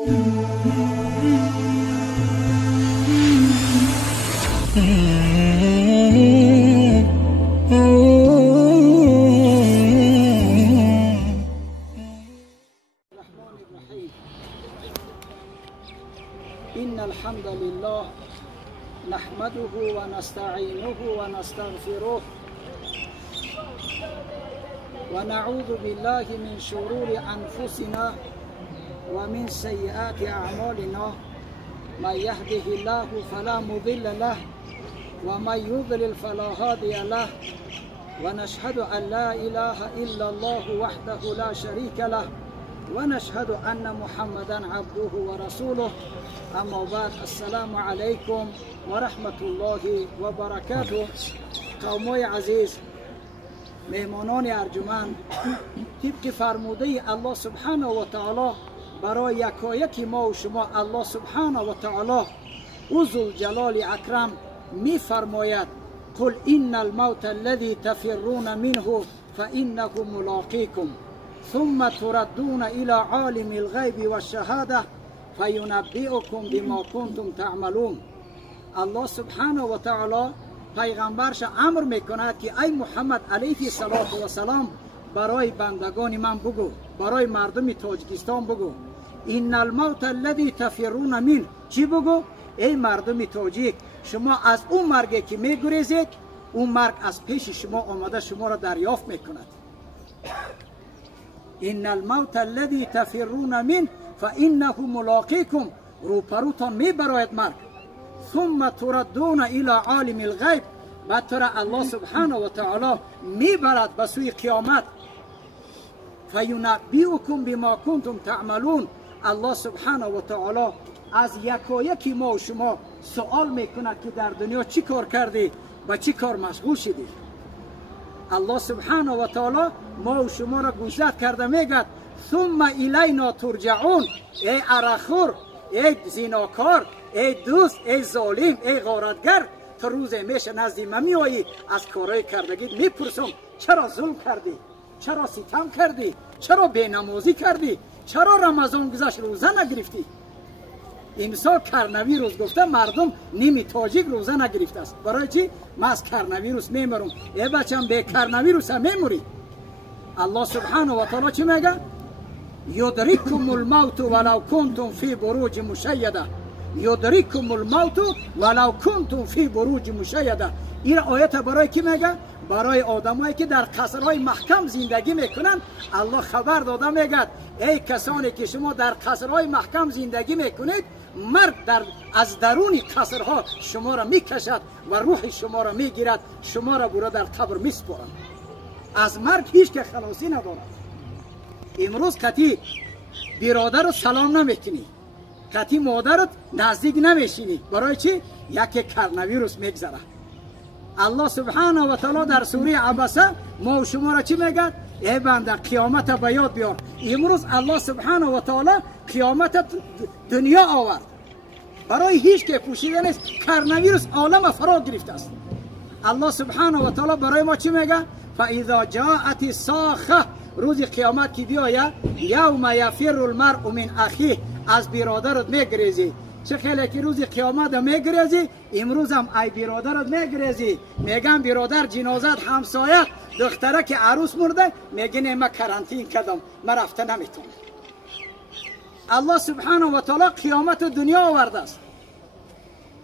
إن الحمد لله نحمده ونستعينه ونستغفره ونعوذ بالله من شرور أنفسنا ومن سيئات أعمالنا من يهده الله فلا مضل له ومن يضلل فلا هادي له ونشهد أن لا إله إلا الله وحده لا شريك له ونشهد أن محمدا عبده ورسوله اما بعد السلام علیکم و رحمت الله و برکاته. قومای عزیز، مهمانان ارجمند، طبق فرموده الله سبحانه و تعالی برای یکایک ما و شما الله سبحانه و تعالی او ذوالجلال اکرم می فرماید قل ان الموت الذي تفرون منه فانه ملاقيكم ثم تردون الى عالم الغیب والشهاده فینبئکم بما کنتم تعملون. الله سبحانه و تعالی پیغمبرش امر میکند که ای محمد علیه السلام برای بندگان من بگو، برای مردم تاجیکستان بگو ان الموت الذي تفرون منه. چی بگو؟ ای مردم تاجیک، شما از اون مرگی که میگریزید اون مرگ از پیش شما آمده شما را دریافت میکند. ان الموت الذي تفرون منه فانه ملاقيكم، روپروتان میبراید مرگ. ثم تردون الى عالم الغیب، بعد تو را الله سبحانه و تعالی میبرد به سوی قیامت. فینبئکم بما کنتم تعملون. الله سبحانه و تعالی از یکایک ما و شما سوال میکند که در دنیا چی کار کردی، با چی کار مشغول شدی. الله سبحانه و تعالی ما و شما را گوشزد کرده میگد ثم الینا ترجعون. ای عرخور، ای زیناکار، ای دوست، ای ظالم، ای غارتگر، تو روز میشه نزدی من میایی از کارهای کردگی میپرسم چرا ظلم کردی، چرا ستم کردی، چرا بینمازی کردی، چرا رمضان گذشت روزه نگرفتی. امسال کرنویروس گفته مردم نیمی تاجیک روزه نگرفته است. برای چی؟ من از کرنویروس میمرم. ای بچم به کرنویروس هم میموری. الله سبحانه و تعالی چی میگه؟ یدرککم الموت ولو کنتم فی بروج مشیده. یدرککم الموت ولو کنتم فی بروج مشیده. این آیت برای کی میگه؟ برای آدمایی که در قصرهای محکم زندگی میکنن. الله خبر داده میگه ای کسانی که شما در قصرهای محکم زندگی میکنید، مرگ از درون قصرها شما را میکشد و روح شما را میگیرد، شما را برای در قبر میسپارد. از مرگ هیچ که خلاصی ندارد. امروز کتی برادر سلام نمیکنی، کتی مادرت نزدیک نمیشینی. برای چی؟ یکی کرنویروس میگذره. الله سبحانه و تعالی در سوره عبسه ما و شما را چی میگه؟ ای بنده قیامت به یاد بیار. امروز الله سبحانه و تعالی قیامت دنیا آورد. برای هیچ که پوشیده نیست. کرنویروس عالم فرا گرفته است. الله سبحانه و تعالی برای ما چی میگه؟ فاذا جاءت الصاخه، روز قیامت که بیاید یوم یفر المرء من اخیه، از برادرت میگریزی. چه خیلی که روز قیامت میگریزی، امروز هم ای برادرت میگریزی. میگن برادر جنازت همسایه دختره که عروس مرده، میگن من کرانتین کردم، من رفته نمیتونم. الله سبحانه و تعالی قیامت دنیا آورده است.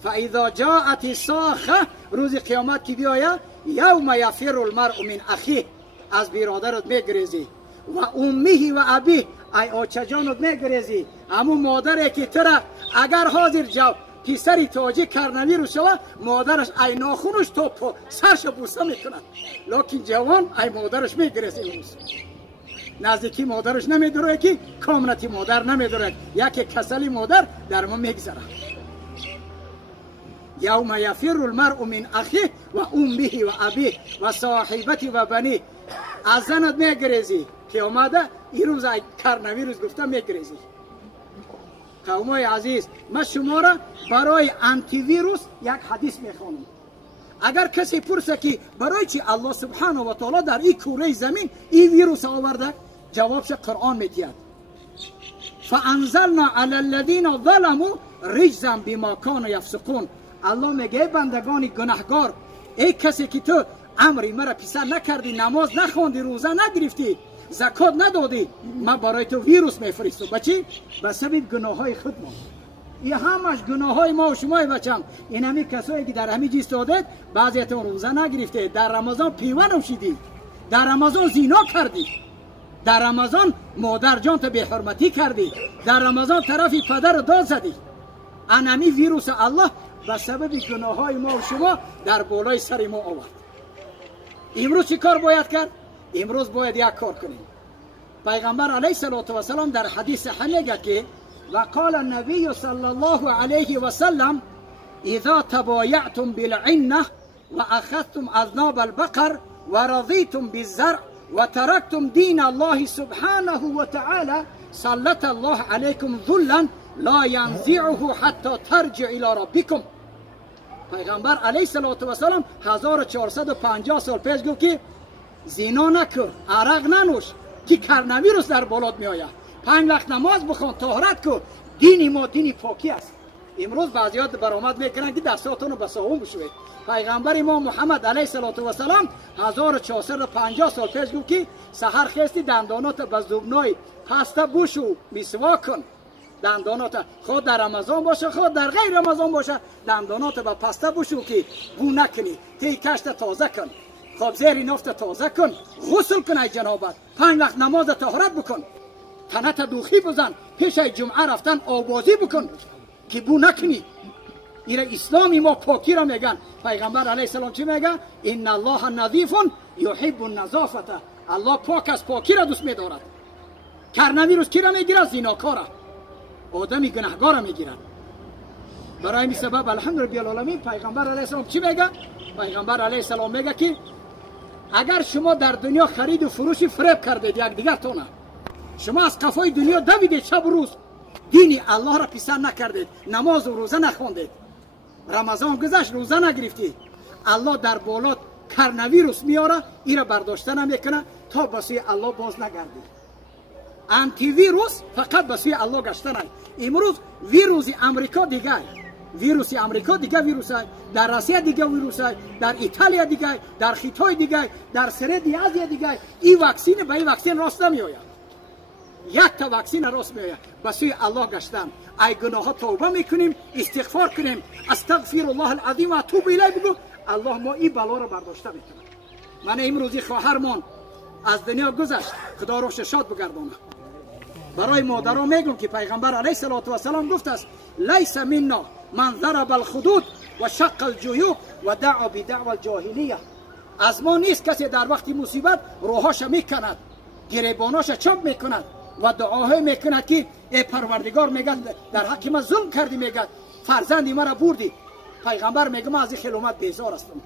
فاذا جاءت الصاخه، روز قیامت که بیاید یوم یفر المرء من اخیه، از برادرت میگریزی. و امه و ابی، ای آچه جانت میگریزی. اما مادری که ترا اگر حاضر جو پسری تاجیک کرنویروس شود، مادرش ای ناخونش تو سرش بوسه میکند. لیکن جوان ای مادرش میگریزه. امروز نزدیکی مادرش نمیداره، که کامنتی مادر نمیداره، یکی کسلی مادر در ما میگذره. یوم یفر المرء من اخیه و امه و ابیه و صاحبتی و بنی. از زنت میگریزی که اومده این روز کرنویروس گفته میگریزی. قومای عزیز، من شما را برای انتی ویروس یک حدیث میخوانم. اگر کسی پرسه که برای چی الله سبحانه و تعالی در این کره زمین این ویروس آورده، جوابش قرآن میتید. فانزلنا علی الذین ظلموا رجزا بما كانوا یفسقون. الله میگه بندگان گناهگار، ای کسی که تو امری مرا پسر نکردی، نماز نخوندی، روزه نگرفتی، زکات ندادی، من برای تو ویروس میفرستم. بچی؟ به سبب گناه های خود ما. این همش گناه های ما و شمای بچم. این همی کسایی که در همین ایستادید، بعضیتون روزه نگرفته، در رمضان پیوه نوشیدی، در رمضان زنا کردی، در رمضان مادر جان تو به حرمتی کردی، در رمضان طرف پدر داد زدی. انمی ویروس الله به سبب گناه های ما و شما در بالای سر ما آورد. امروز چی کار باید کرد؟ امروز باید یک کار کنیم. پیغمبر علیه السلام در حدیث صحیح میگه که وقال النبی صلی الله علیه و سلم اذا تبایعتم بالعنه و اخذتم اذناب البقر و رضیتم بالزرع و ترکتم دین الله سبحانه و تعالی سلط الله علیکم ذلا لا ینزعه حتی ترجع الى ربکم. پیغمبر علیه السلام 1450 سال پیش گفت که زنا نکن، عرق ننوش که کرنویروس در بالات می آید، 5 وقت نماز بخوان، طهارت کن، دین ما دین پاکی است. امروز بعضیات برآمد میکنن که دستاتون رو به صابون بشوید. پیغمبر ما محمد علیه السلام 1450 سال پیش گفت که سحر خستی دندانات به زبنای پسته بشو، مسواک کن. دندانات خود در رمضان باشه، خود در غیر رمضان باشه، دندانات به پسته بشو که بو نکنی، تی کشت تازه کن، خب زیر نفت تازه کن، غسل کن ای جنابت، 5 وقت نماز طهارت بکن، تنت دوخی بزن، پیش جمعه رفتن آوازی بکن که بو نکنی. این اسلامی ما پاکی را میگن. پیغمبر علیه السلام چی میگه؟ ان الله نظیف یحب النظافه. الله پاک است، پاکی را دوست می‌دارد. کرنویروس کی را میگیرد؟ زیناکار، آدمی گناهگار را میگیرد. برای این سبب الحمدلله رب العالمین پیغمبر علیه السلام چی میگه؟ پیغمبر علیه السلام میگه که اگر شما در دنیا خرید و فروش فریب کردید یک دیگر تونه، شما از قفای دنیا دویدید، شب و روز دین الله را پسر نکردید، نماز و روزه نخوندید، رمضان گذشت روزه نگرفتید، الله در بالات کرنویروس میاره، این را برداشته نمیکنه تا به سوی الله باز نگردید. آنتی ویروس فقط به سوی الله گشته نه. امروز ویروس امریکا دیگه، ویروس امریکا دیگه ویروس های، در روسیه دیگه ویروس های، در ایتالیا دیگه، در خیتای دیگه، در سرد آسیا دیگه. این واکسین به این واکسین راست نمیآید. یک تا واکسین راست میآید. به سوی الله گشتن. ای گناه توبه میکنیم، استغفار کنیم، استغفر الله العظیم و اتوب الیه بگو، الله ما این بلا را برداشته میکنه. من امروزی خواهرمان از دنیا گذشت، خدا روش شاد بگردانه. برای مادرها میگم که پیغمبر علیه السلام گفته است لیس منا من ضرب الخدود و شق الجیوب و دعا بدعوى الجاهلیه. از ما نیست کسی در وقت مصیبت روحاش میکند، گریباناش چاپ میکند و دعاهای میکند که ای پروردگار، میگه در حق من ظلم کردی، میگه فرزندی مرا بردی. پیغمبر میگه من از این خلومت بیزار هستم.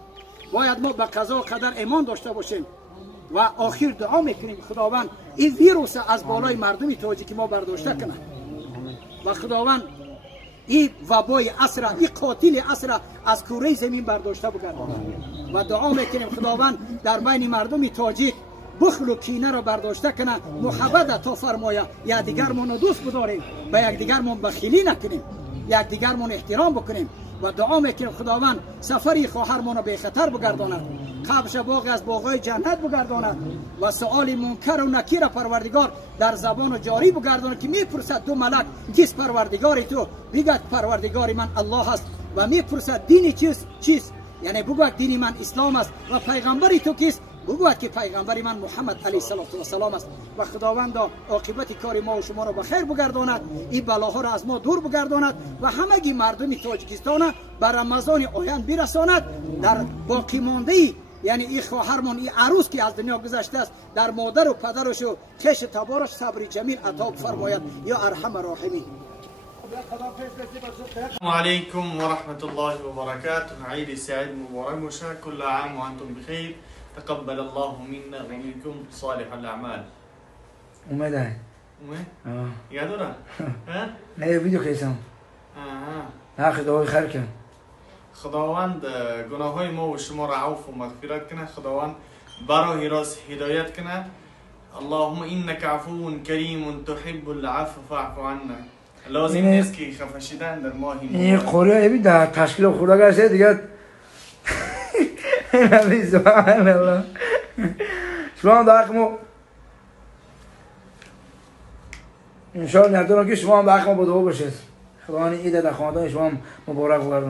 باید ما به قضا و قدر ایمان داشته باشیم و آخر دعا میکنیم خداوند این ویروس از بالای مردمی تاجیک ما برداشته کنه و خداوند این وبای عصر، این قاتل عصر از کره زمین برداشته بگردانه و دعا میکنیم خداوند در بین مردم تاجیک بخل و کینه را برداشته کنه، محبت تا فرمایا یک دیگرمون دوست بداریم، به یک دیگرمون بخیلی نکنیم، یک دیگرمون احترام بکنیم و دعا میکنیم خداوند سفری خواهرمون را به خطر بگرداند، قبش باغ از باغای جنت بگرداند و سؤال منکر و نکیر پروردگار در زبان جاری بگرداند که میپرسد دو ملک کیست پروردگاری تو؟ بگوید پروردگاری من الله است. و میپرسد دین چیست؟ یعنی بگوید دین من اسلام است. و پیغمبری تو کیست؟ بگوید که پیغمبری من محمد علیه السلام است. و خداوند عاقبت کار ما و شما را به خیر بگرداند، این بلاها را از ما دور بگرداند و همگی مردم تاجیکستان به رمضان آینده برساند. در باقی مانده یعنی این خواهرمان، این عروس که از دنیا گذشته است، در مادر و پدرش و کش تبارش صبر جمیل عطا فرماید یا ارحم الراحمین. السلام علیکم و رحمت الله و برکاته. عید سعید مبارک باشه. کل عام و انتم بخیر. تقبل الله منا و منکم صالح الاعمال. اومده؟ یادونه؟ نه ویدیو کیسم. نه خداوند خیر کن. خداوند گناه های ما و شما را عفو و مغفرت کنه. خداوند برای راست هدایت کنه اللهم انك عفو کریم تحب العفو فاعف عنا. لازم نیست که خفه شدن در ماه این قرآن ببین در تشکیل خدا گرسه دیگه نبی سبحان الله. شما در حق ما انشاءالله ندارم که شما هم در حق ما بدعا باشید. خدا این عید در خاندان شما مبارک بگردونه.